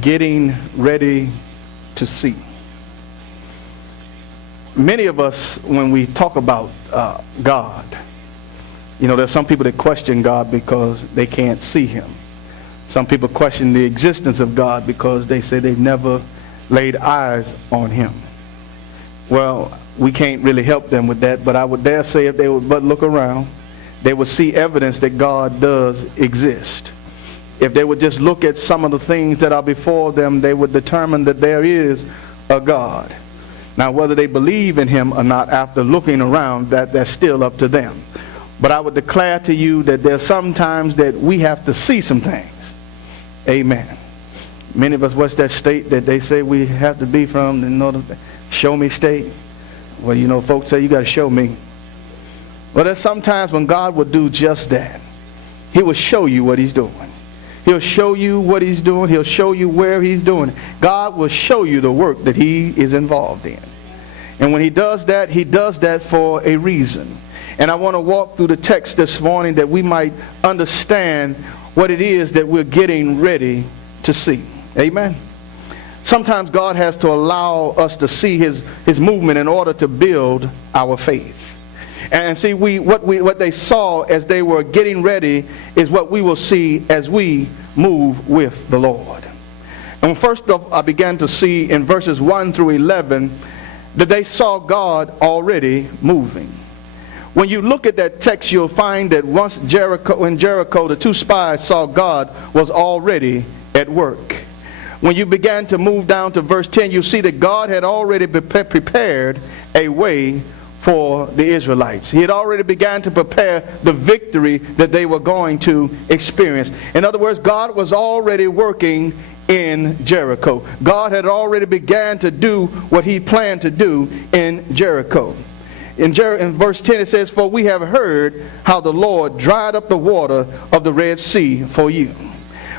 getting ready to see. Many of us, when we talk about God, there's some people that question God because they can't see him. Some people question the existence of God because they say they've never laid eyes on him. Well, we can't really help them with that, but I would dare say if they would but look around, they would see evidence that God does exist. If they would just look at some of the things that are before them, they would determine that there is a God. Now, whether they believe in him or not after looking around, that's still up to them. But I would declare to you that there's some times that we have to see some things. Amen. Many of us, what's that state that they say we have to be from in order to show me state? Well, folks say you got to show me. Well, there's sometimes when God will do just that. He will show you what he's doing. He'll show you what he's doing. He'll show you where he's doing it. God will show you the work that he is involved in. And when he does that for a reason. And I want to walk through the text this morning that we might understand what it is that we're getting ready to see. Amen. Sometimes God has to allow us to see his movement in order to build our faith. And see, what they saw as they were getting ready is what we will see as we move with the Lord. And first off, I began to see in verses 1 through 11 that they saw God already moving. When you look at that text, you'll find that in Jericho, the two spies saw God was already at work. When you began to move down to verse 10, you see that God had already prepared a way for the Israelites. He had already begun to prepare the victory that they were going to experience. In other words, God was already working in Jericho. God had already begun to do what he planned to do in Jericho. In verse 10 it says, "For we have heard how the Lord dried up the water of the Red Sea for you."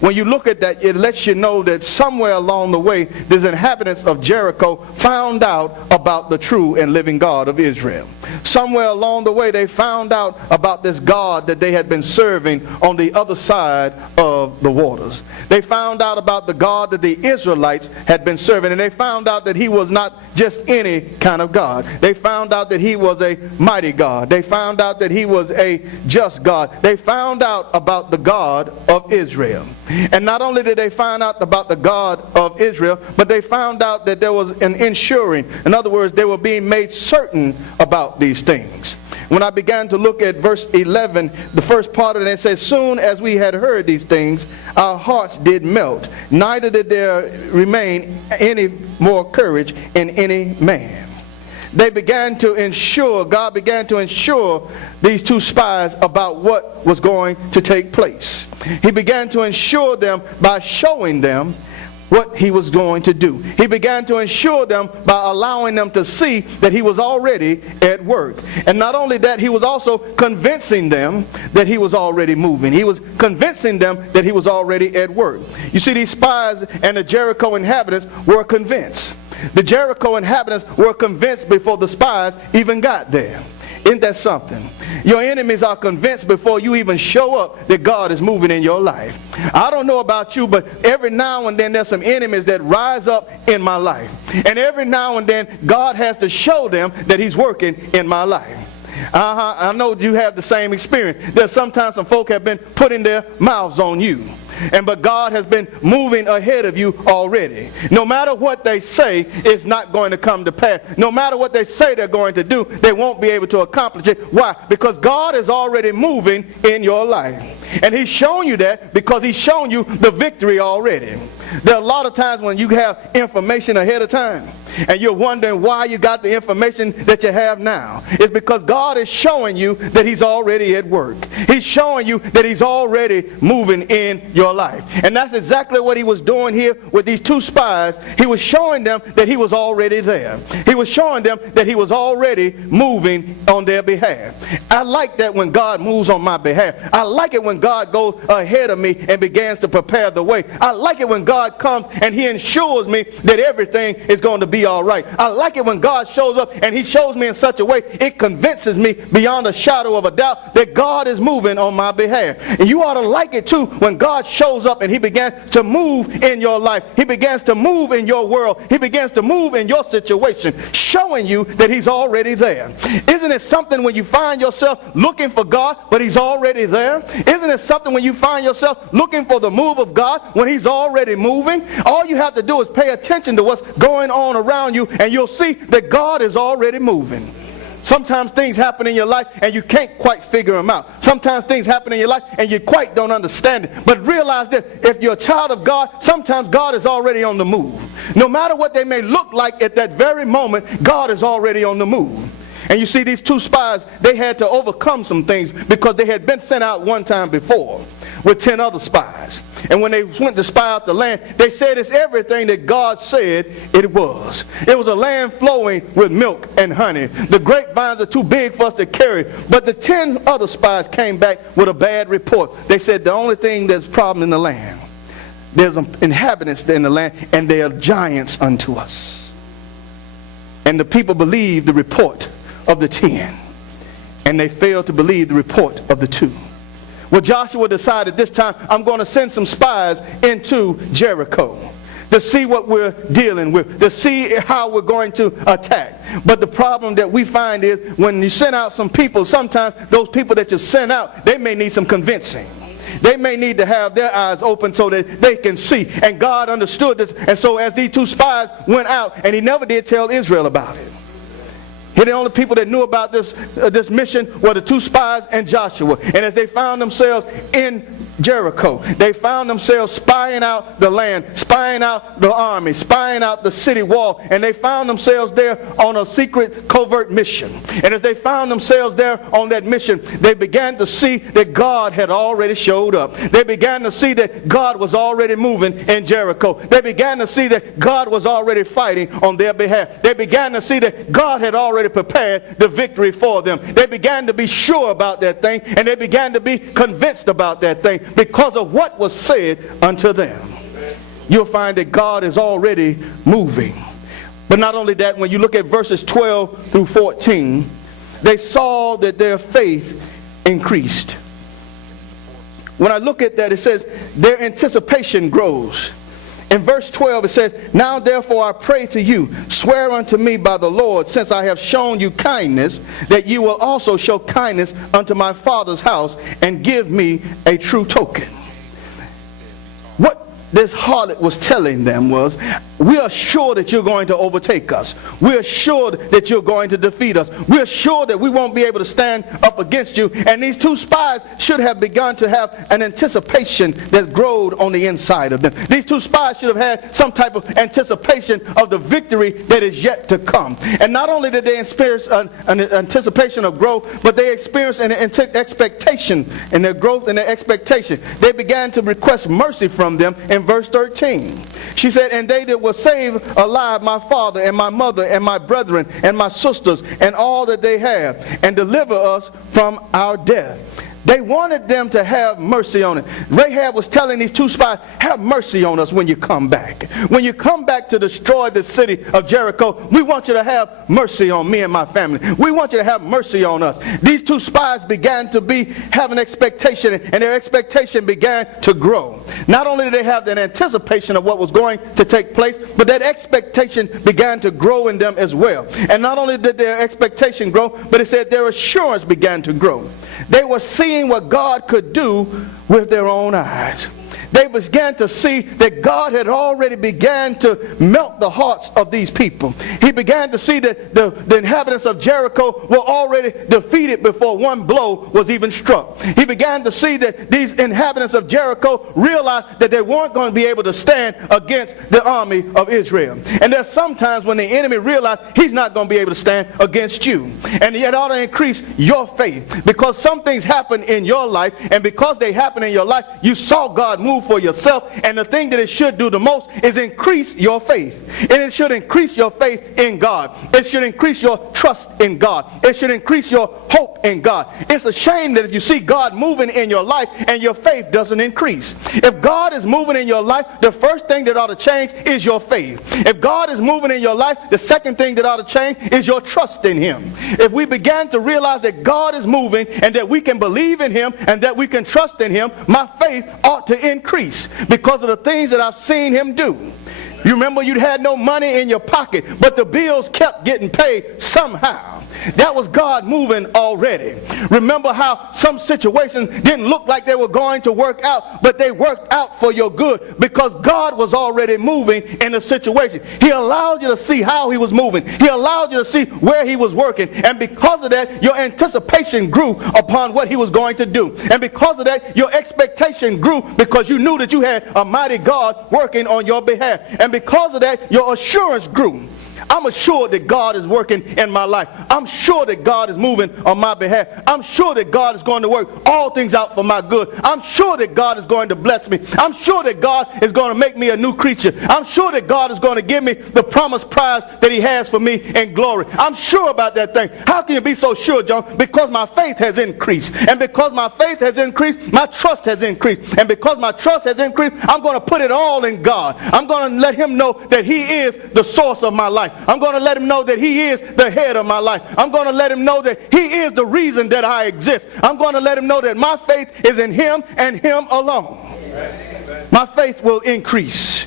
When you look at that, it lets you know that somewhere along the way, the inhabitants of Jericho found out about the true and living God of Israel. Somewhere along the way, they found out about this God that they had been serving on the other side of the waters. They found out about the God that the Israelites had been serving, and they found out that he was not just any kind of God. They found out that he was a mighty God. They found out that he was a just God. They found out about the God of Israel. And not only did they find out about the God of Israel, but they found out that there was an ensuring. In other words, they were being made certain about these things. When I began to look at verse 11, the first part of it, it says, "Soon as we had heard these things, our hearts did melt. Neither did there remain any more courage in any man." God began to ensure these two spies about what was going to take place. He began to ensure them by showing them what he was going to do. He began to ensure them by allowing them to see that he was already at work. And not only that, he was also convincing them that he was already moving. He was convincing them that he was already at work. You see, these spies and the Jericho inhabitants were convinced. The Jericho inhabitants were convinced before the spies even got there. Isn't that something? Your enemies are convinced before you even show up that God is moving in your life. I don't know about you, but every now and then there's some enemies that rise up in my life. And every now and then God has to show them that he's working in my life. I know you have the same experience. There's sometimes some folk have been putting their mouths on you. But God has been moving ahead of you already. No matter what they say, it's not going to come to pass. No matter what they say they're going to do, they won't be able to accomplish it. Why? Because God is already moving in your life. And he's shown you that because he's shown you the victory already. There are a lot of times when you have information ahead of time and you're wondering why you got the information that you have now. It's because God is showing you that he's already at work. He's showing you that he's already moving in your life. And that's exactly what he was doing here with these two spies. He was showing them that he was already there. He was showing them that he was already moving on their behalf. I like that when God moves on my behalf. I like it when God goes ahead of me and begins to prepare the way. I like it when God comes and he ensures me that everything is going to be be all right. I like it when God shows up and he shows me in such a way, it convinces me beyond a shadow of a doubt that God is moving on my behalf. And you ought to like it too when God shows up and he begins to move in your life. He begins to move in your world. He begins to move in your situation, showing you that he's already there. Isn't it something when you find yourself looking for God, but he's already there? Isn't it something when you find yourself looking for the move of God when he's already moving? All you have to do is pay attention to what's going on around you, and you'll see that God is already moving. Sometimes things happen in your life and you can't quite figure them out. Sometimes things happen in your life and you quite don't understand it. But realize that if you're a child of God, sometimes God is already on the move. No matter what they may look like at that very moment, God is already on the move. And you see, these two spies, they had to overcome some things because they had been sent out one time before with 10 other spies. And when they went to spy out the land, they said it's everything that God said it was. It was a land flowing with milk and honey. The grapevines are too big for us to carry. But the 10 other spies came back with a bad report. They said the only thing that's a problem in the land, there's inhabitants in the land, and they are giants unto us. And the people believed the report of the 10, and they failed to believe the report of the 2. Well, Joshua decided this time, I'm going to send some spies into Jericho to see what we're dealing with, to see how we're going to attack. But the problem that we find is when you send out some people, sometimes those people that you send out, they may need some convincing. They may need to have their eyes open so that they can see. And God understood this. And so as these 2 spies went out, and he never did tell Israel about it. The only people that knew about this mission were the 2 spies and Joshua. And as they found themselves in Jericho, they found themselves spying out the land, spying out the army, spying out the city wall, and they found themselves there on a secret covert mission. And as they found themselves there on that mission, they began to see that God had already showed up. They began to see that God was already moving in Jericho. They began to see that God was already fighting on their behalf. They began to see that God had already prepared the victory for them. They began to be sure about that thing, and they began to be convinced about that thing because of what was said unto them. You'll find that God is already moving. But not only that, when you look at verses 12 through 14, they saw that their faith increased. When I look at that, it says their anticipation grows. In verse 12 it says, now therefore I pray to you, swear unto me by the Lord, since I have shown you kindness, that you will also show kindness unto my father's house, and give me a true token. What this harlot was telling them was, we are sure that you're going to overtake us. We are sure that you're going to defeat us. We are sure that we won't be able to stand up against you. And these 2 spies should have begun to have an anticipation that growed on the inside of them. These 2 spies should have had some type of anticipation of the victory that is yet to come. And not only did they experience an anticipation of growth, but they experienced an expectation in their growth and their expectation. They began to request mercy from them in verse 13. She said, and they that will save alive my father and my mother and my brethren and my sisters and all that they have, and deliver us from our death. They wanted them to have mercy on it. Rahab was telling these 2 spies, have mercy on us when you come back. When you come back to destroy the city of Jericho, we want you to have mercy on me and my family. We want you to have mercy on us. These 2 spies began to have an expectation, and their expectation began to grow. Not only did they have that anticipation of what was going to take place, but that expectation began to grow in them as well. And not only did their expectation grow, but it said their assurance began to grow. They were seeing what God could do with their own eyes. They began to see that God had already began to melt the hearts of these people. He began to see that the inhabitants of Jericho were already defeated before one blow was even struck. He began to see that these inhabitants of Jericho realized that they weren't going to be able to stand against the army of Israel. And there's sometimes when the enemy realizes he's not going to be able to stand against you. And it ought to increase your faith, because some things happen in your life, and because they happen in your life, you saw God move for yourself. And the thing that it should do the most is increase your faith. And it should increase your faith in God. It should increase your trust in God. It should increase your hope in God. It's a shame that if you see God moving in your life and your faith doesn't increase. If God is moving in your life, the first thing that ought to change is your faith. If God is moving in your life, the second thing that ought to change is your trust in him. If we began to realize that God is moving and that we can believe in him and that we can trust in him, my faith ought to increase because of the things that I've seen him do. You remember you had no money in your pocket, but the bills kept getting paid somehow. That was God moving already. Remember how some situations didn't look like they were going to work out, but they worked out for your good because God was already moving in the situation. He allowed you to see how he was moving. He allowed you to see where he was working. And because of that, your anticipation grew upon what he was going to do. And because of that, your expectation grew because you knew that you had a mighty God working on your behalf. And because of that, your assurance grew. I'm assured that God is working in my life. I'm sure that God is moving on my behalf. I'm sure that God is going to work all things out for my good. I'm sure that God is going to bless me. I'm sure that God is going to make me a new creature. I'm sure that God is going to give me the promised prize that he has for me in glory. I'm sure about that thing. How can you be so sure, John? Because my faith has increased. And because my faith has increased, my trust has increased. And because my trust has increased, I'm going to put it all in God. I'm going to let him know that he is the source of my life. I'm going to let him know that he is the head of my life. I'm going to let him know that he is the reason that I exist. I'm going to let him know that my faith is in him and him alone. My faith will increase.